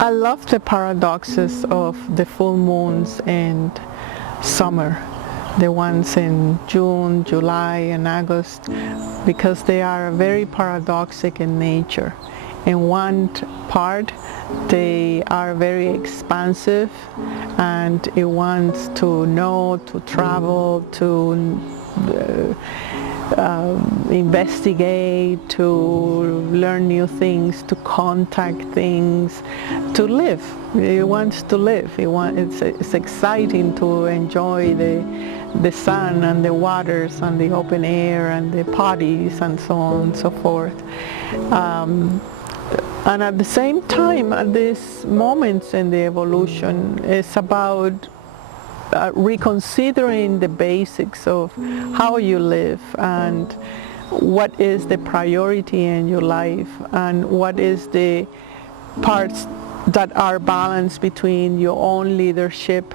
I love the paradoxes of the full moons and summer, the ones in June, July, and August, because they are very paradoxic in nature. In one part, they are very expansive, and it wants to know, to travel, to investigate, to learn new things, to contact things, to live. It wants to live. It's exciting to enjoy the sun and the waters and the open air and the parties and so on and so forth. And at the same time, at these moments in the evolution, it's about reconsidering the basics of how you live and what is the priority in your life and what is the parts that are balanced between your own leadership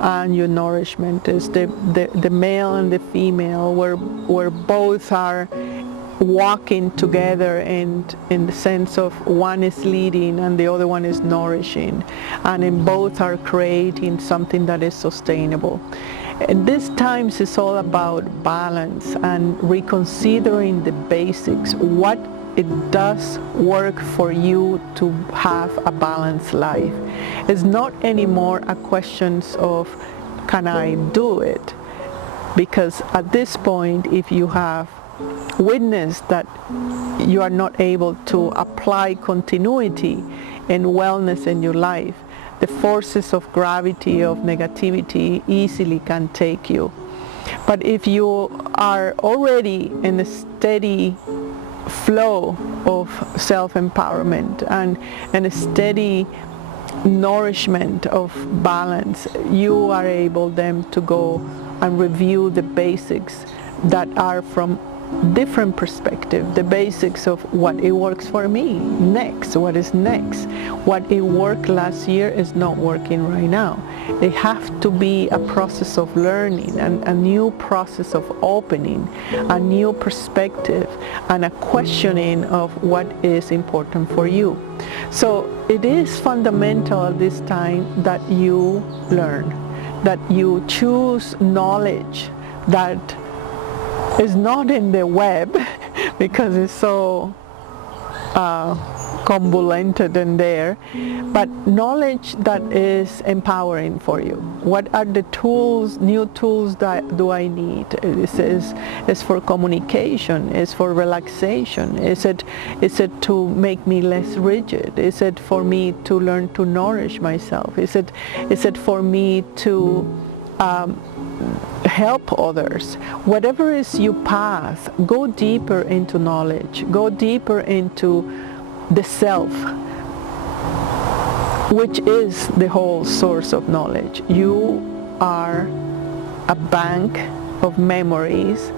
and your nourishment. Is the male and the female, where both are walking together in the sense of one is leading and the other one is nourishing, and in both are creating something that is sustainable. And this times is all about balance and reconsidering the basics, what it does work for you to have a balanced life. It's not anymore a question of can I do it, because at this point, if you have witnessed that you are not able to apply continuity and wellness in your life, the forces of gravity, of negativity easily can take you. But if you are already in a steady flow of self-empowerment and a steady nourishment of balance, you are able then to go and review the basics that are from different perspective, the basics of what it works for me next, what is next, what it worked last year is not working right now. They have to be a process of learning and a new process of opening, a new perspective and a questioning of what is important for you. So it is fundamental at this time that you learn, that you choose knowledge that is not in the web because it's so convoluted in there, but knowledge that is empowering for you. What are the tools, new tools that do I need? Is for communication, is for relaxation, is it to make me less rigid? Is it for me to learn to nourish myself? Is it for me to help others? Whatever is your path, go deeper into knowledge, go deeper into the self, which is the whole source of knowledge. You are a bank of memories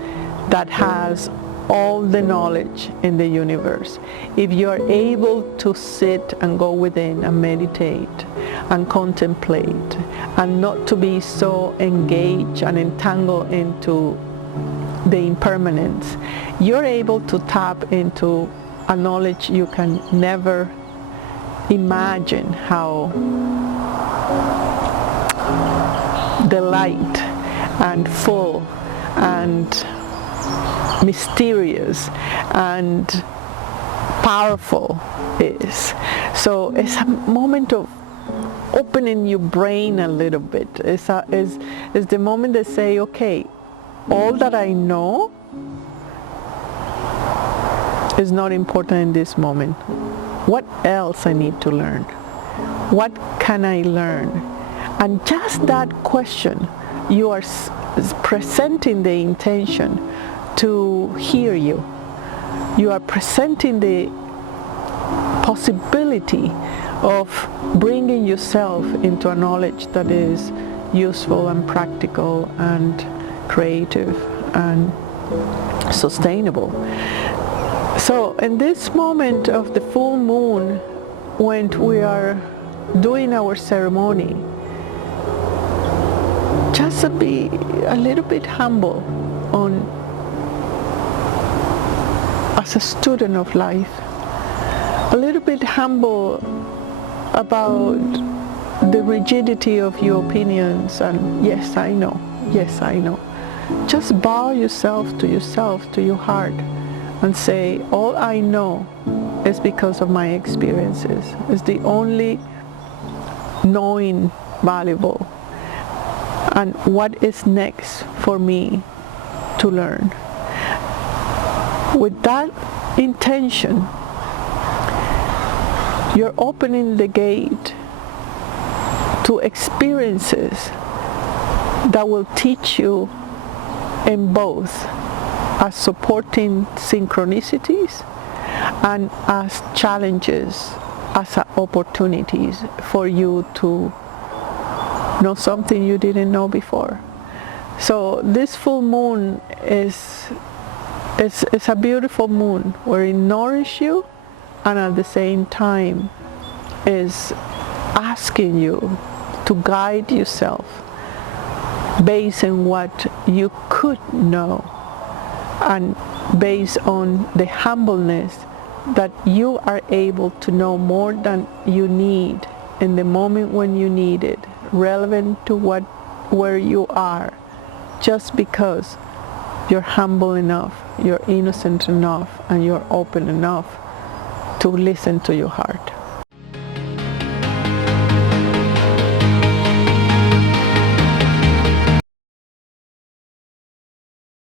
that has all the knowledge in the universe. If you are able to sit and go within and meditate and contemplate and not to be so engaged and entangled into the impermanence, you're able to tap into a knowledge you can never imagine how delight and full and mysterious and powerful is. So it's a moment of opening your brain a little bit. It's the moment that say, okay, all that I know is not important in this moment. What else I need to learn? What can I learn? And just that question, you are presenting the intention to hear you. You are presenting the possibility of bringing yourself into a knowledge that is useful and practical and creative and sustainable. So in this moment of the full moon, when we are doing our ceremony, just be a little bit humble as a student of life, a little bit humble about the rigidity of your opinions and yes I know, just bow yourself, to your heart, and say, all I know is because of my experiences. It's the only knowing valuable. And what is next for me to learn? With that intention, you're opening the gate to experiences that will teach you in both as supporting synchronicities and as challenges, as opportunities for you to know something you didn't know before. So this full moon is a beautiful moon where it nourishes you and at the same time is asking you to guide yourself based on what you could know and based on the humbleness that you are able to know more than you need in the moment when you need it, relevant to where you are, just because you're humble enough, you're innocent enough, and you're open enough to listen to your heart.